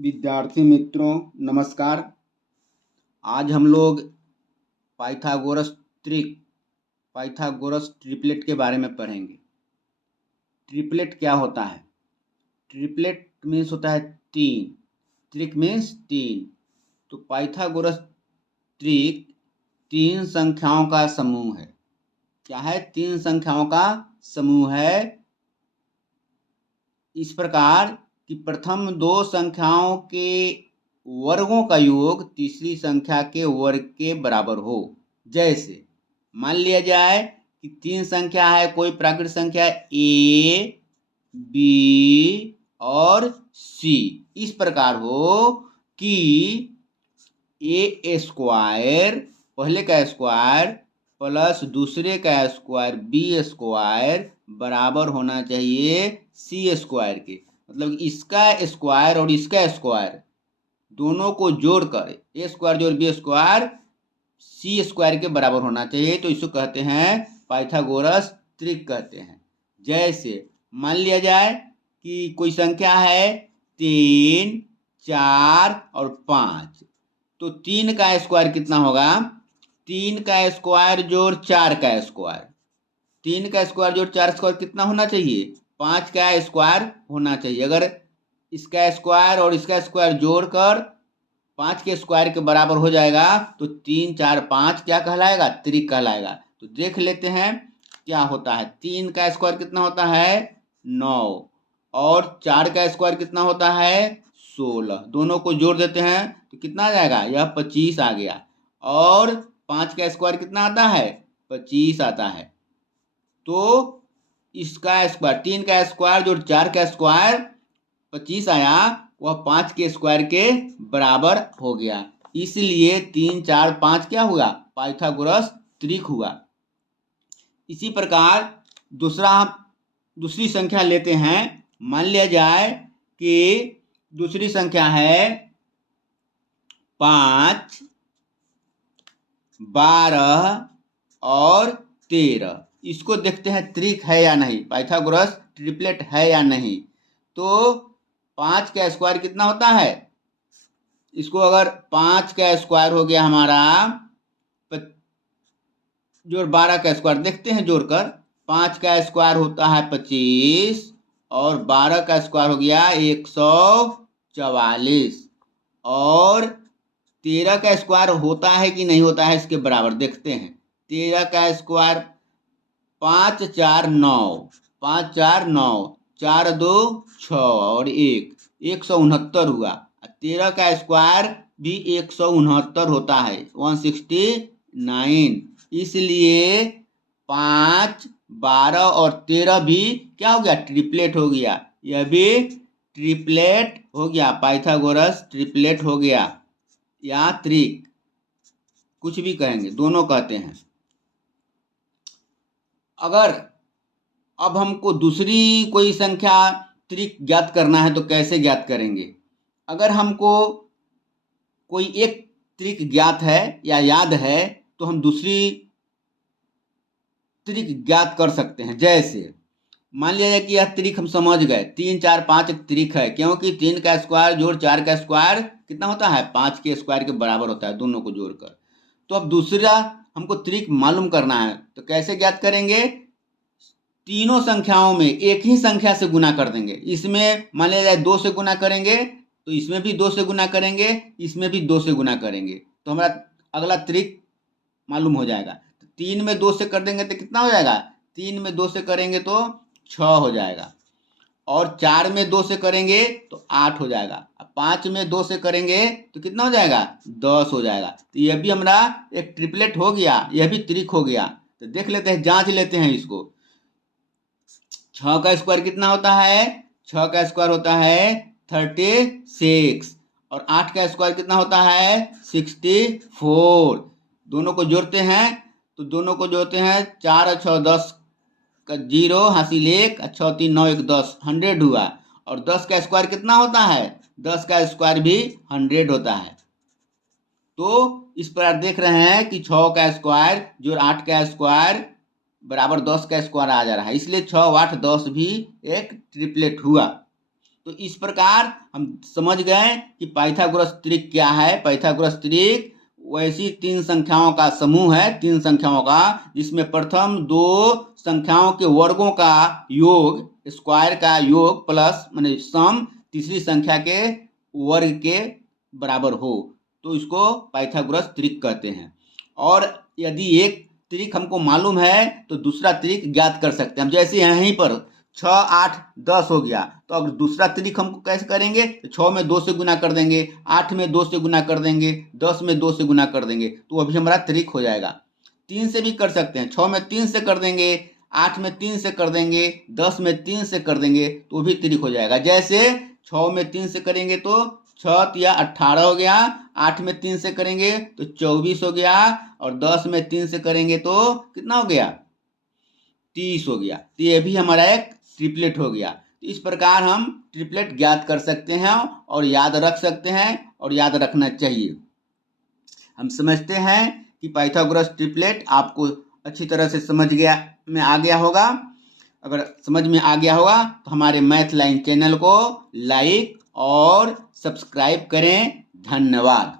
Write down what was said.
विद्यार्थी मित्रों नमस्कार। आज हम लोग पाइथागोरस ट्रिपलेट के बारे में पढ़ेंगे। ट्रिपलेट क्या होता है? ट्रिपलेट मीन्स होता है तीन। त्रिक मीन्स तीन। तो पाइथागोरस त्रिक तीन संख्याओं का समूह है। क्या है? तीन संख्याओं का समूह है। इस प्रकार कि प्रथम दो संख्याओं के वर्गों का योग तीसरी संख्या के वर्ग के बराबर हो। जैसे मान लिया जाए कि तीन संख्या है, कोई प्राकृतिक संख्या ए, बी और सी। इस प्रकार हो कि ए स्क्वायर पहले का स्क्वायर प्लस दूसरे का स्क्वायर बी स्क्वायर बराबर होना चाहिए सी स्क्वायर के। मतलब इसका स्क्वायर और इसका स्क्वायर दोनों को जोड़कर ए स्क्वायर जोड़ बी स्क्वायर सी स्क्वायर के बराबर होना चाहिए। तो इसको कहते हैं पाइथागोरस त्रिक कहते हैं। जैसे मान लिया जाए कि कोई संख्या है 3, 4 और 5। तो 3 का स्क्वायर कितना होगा? 3 का स्क्वायर जोड़ 4 का स्क्वायर। 3 का स्क्वायर जोड़ 4 स्क्वायर कितना होना चाहिए? 5 का स्क्वायर होना चाहिए। अगर इसका स्क्वायर और इसका स्क्वायर जोड़कर 5 के स्क्वायर के बराबर हो जाएगा तो 3, 4, 5 क्या कहलाएगा? त्रिक कहलाएगा। तो देख लेते हैं क्या होता है। 3 का स्क्वायर कितना होता है? 9 और 4 का स्क्वायर कितना होता है? 16। दोनों को जोड़ देते हैं तो कितना आ जाएगा? यह 25 आ गया। और 5 का स्क्वायर कितना आता है? 25 आता है। तो इसका स्क्वायर 3 का स्क्वायर जोड़ 4 का स्क्वायर 25 आया, वह 5 के स्क्वायर के बराबर हो गया। इसलिए 3, 4, 5 क्या हुआ? पाइथागोरस त्रिक हुआ। इसी प्रकार दूसरी संख्या लेते हैं। मान लिया जाए कि दूसरी संख्या है 5, 12 और 13। इसको देखते हैं त्रिक है या नहीं, पाइथागोरस ट्रिपलेट है या नहीं। तो 5 का स्क्वायर कितना होता है? इसको अगर 5 का स्क्वायर हो गया हमारा जोड़ 12 का स्क्वायर देखते हैं जोड़कर। 5 का स्क्वायर होता है 25 और 12 का स्क्वायर हो गया 144 और 13 का स्क्वायर होता है कि नहीं होता है इसके बराबर देखते हैं। 13 का स्क्वायर 5, 4, 9, 5, 4, 9, 4, 2, 6 और 169 हुआ। 13 का स्क्वायर भी 169 होता है, 169। इसलिए 5, 12 और 13 भी क्या हो गया? ट्रिपलेट हो गया। यह भी ट्रिपलेट हो गया, पाइथागोरस ट्रिपलेट हो गया या त्रिक, कुछ भी कहेंगे, दोनों कहते हैं। अगर अब हमको दूसरी कोई संख्या त्रिक ज्ञात करना है तो कैसे ज्ञात करेंगे? अगर हमको कोई एक त्रिक ज्ञात है या याद है तो हम दूसरी त्रिक ज्ञात कर सकते हैं। जैसे मान लिया जाए कि यह त्रिक हम समझ गए, 3, 4, 5 एक त्रिक है, क्योंकि 3 का स्क्वायर जोड़ 4 का स्क्वायर कितना होता है? 5 के स्क्वायर के बराबर होता है, दोनों को जोड़कर। तो अब दूसरा हमको त्रिक मालूम करना है तो कैसे ज्ञात करेंगे? तीनों संख्याओं में एक ही संख्या से गुना कर देंगे। इसमें मान लिया जाए 2 से गुना करेंगे तो इसमें भी 2 से गुना करेंगे, इसमें भी 2 से गुना करेंगे, तो हमारा अगला त्रिक मालूम हो जाएगा। 3 में 2 से कर देंगे तो कितना हो जाएगा? 3 में 2 से करेंगे तो 6 हो जाएगा। और 4 में 2 से करेंगे तो 8 हो जाएगा। 5 में 2 से करेंगे तो कितना हो जाएगा? 10 हो जाएगा। तो यह भी हमारा एक ट्रिपलेट हो गया, यह भी त्रिक हो गया। तो देख लेते हैं, जांच लेते हैं इसको। 6 का स्क्वायर कितना होता है? 6 का स्क्वायर होता है 36 और 8 का स्क्वायर कितना होता है? 64। दोनों को जोड़ते हैं तो 4 और 6 10 का 0 हासिल 1, 6, 3, 9, 1 10, 100 हुआ। और 10 का स्क्वायर कितना होता है? 10 का स्क्वायर भी 100 होता है। तो इस पर देख रहे हैं कि 6 का स्क्वायर जोड़ 8 का स्क्वायर बराबर 10 का स्क्वायर आ जा रहा है, इसलिए 6, 8, 10 भी एक ट्रिपलेट हुआ। तो तो इस प्रकार हम समझ गए कि पाइथागोरस त्रिक क्या है। पाइथागोरस त्रिक वैसी तीन संख्याओं का समूह है, तीन संख्याओं का, जिसमें प्रथम दो संख्याओं के वर्गों का योग, स्क्वायर का योग प्लस माने सम तीसरी संख्या के वर्ग के बराबर हो, तो इसको पाइथागोरस त्रिक कहते हैं। और यदि एक त्रिक हमको मालूम है तो दूसरा त्रिक ज्ञात कर सकते हैं हम। जैसे यहीं पर 6, 8, 10 हो गया, तो अब दूसरा त्रिक हमको कैसे करेंगे? तो 6 में 2 से गुना कर देंगे, 8 में 2 से गुना कर देंगे, 10 में 2 से गुना कर देंगे, तो अभी हमारा त्रिक हो जाएगा। 3 से भी कर सकते हैं, 6 में 3 से कर देंगे, 8 में 3 से कर देंगे, 10 में 3 से कर देंगे, तो वो भी त्रिक हो जाएगा। जैसे 6 में 3 से करेंगे तो 6 या 18 हो गया, 8 में 3 से करेंगे तो 24 हो गया, और 10 में 3 से करेंगे तो कितना हो गया? 30 हो गया। तो ये भी हमारा एक ट्रिपलेट हो गया। तो इस प्रकार हम ट्रिपलेट ज्ञात कर सकते हैं और याद रख सकते हैं, और याद रखना चाहिए। हम समझते हैं कि पाइथागोरस ट्रिपलेट आपको अच्छी तरह से समझ में आ गया होगा। अगर समझ में आ गया होगा तो हमारे मैथ लाइन चैनल को लाइक और सब्सक्राइब करें। धन्यवाद।